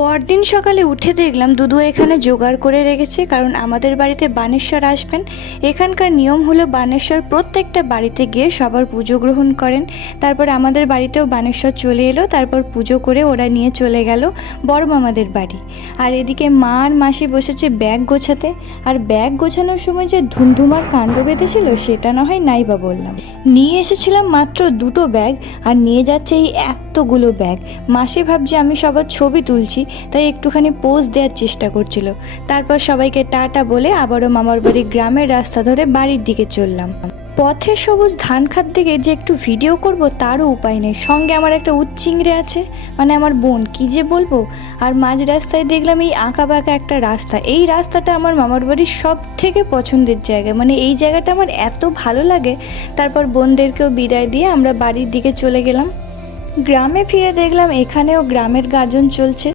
পরদিন সকালে উঠে দেখলাম দুদু এখানে জোগাড় করে রেখেছে, কারণ আমাদের বাড়িতে বানেশ্বর আসবেন। এখানকার নিয়ম হলো বানেশ্বর প্রত্যেকটা বাড়িতে গিয়ে সবার পুজো গ্রহণ করেন। তারপর আমাদের বাড়িতেও বানেশ্বর চলে এলো, তারপর পুজো করে ওরা নিয়ে চলে গেল বড় মামাদের বাড়ি। আর এদিকে মা আর মাসি বসেছে ব্যাগ গোছাতে। আর ব্যাগ গোছানোর সময় যে ধুমধুমার কাণ্ড বেঁধেছিল সেটা না হয় নাই বা বললাম। নিয়ে এসেছিলাম মাত্র 2টো ব্যাগ, আর নিয়ে যাচ্ছে এই এতগুলো ব্যাগ। মাসি ভাবছে আমি সবার ছবি তুলছি, তাই একটুখানি পোজ দেওয়ার চেষ্টা করছিল। তারপর সবাইকে টাটা বলে আবারও মামার বাড়ি গ্রামের রাস্তা ধরে বাড়ির দিকে চললাম। পথে সবুজ ধান খাত দিকে যে একটু ভিডিও করব তারও উপায় নেই, সঙ্গে আমার একটা উচ্চিংড়ে আছে, মানে আমার বোন, কি যে বলবো। আর মাঝ রাস্তায় দেখলাম এই আঁকা বাঁকা একটা রাস্তা। এই রাস্তাটা আমার মামার বাড়ির সব থেকে পছন্দের জায়গা, মানে এই জায়গাটা আমার এত ভালো লাগে। তারপর বোনদেরকেও বিদায় দিয়ে আমরা বাড়ির দিকে চলে গেলাম। গ্রামে ফিরে দেখলাম এখানেও গ্রামের গাজন চলছে।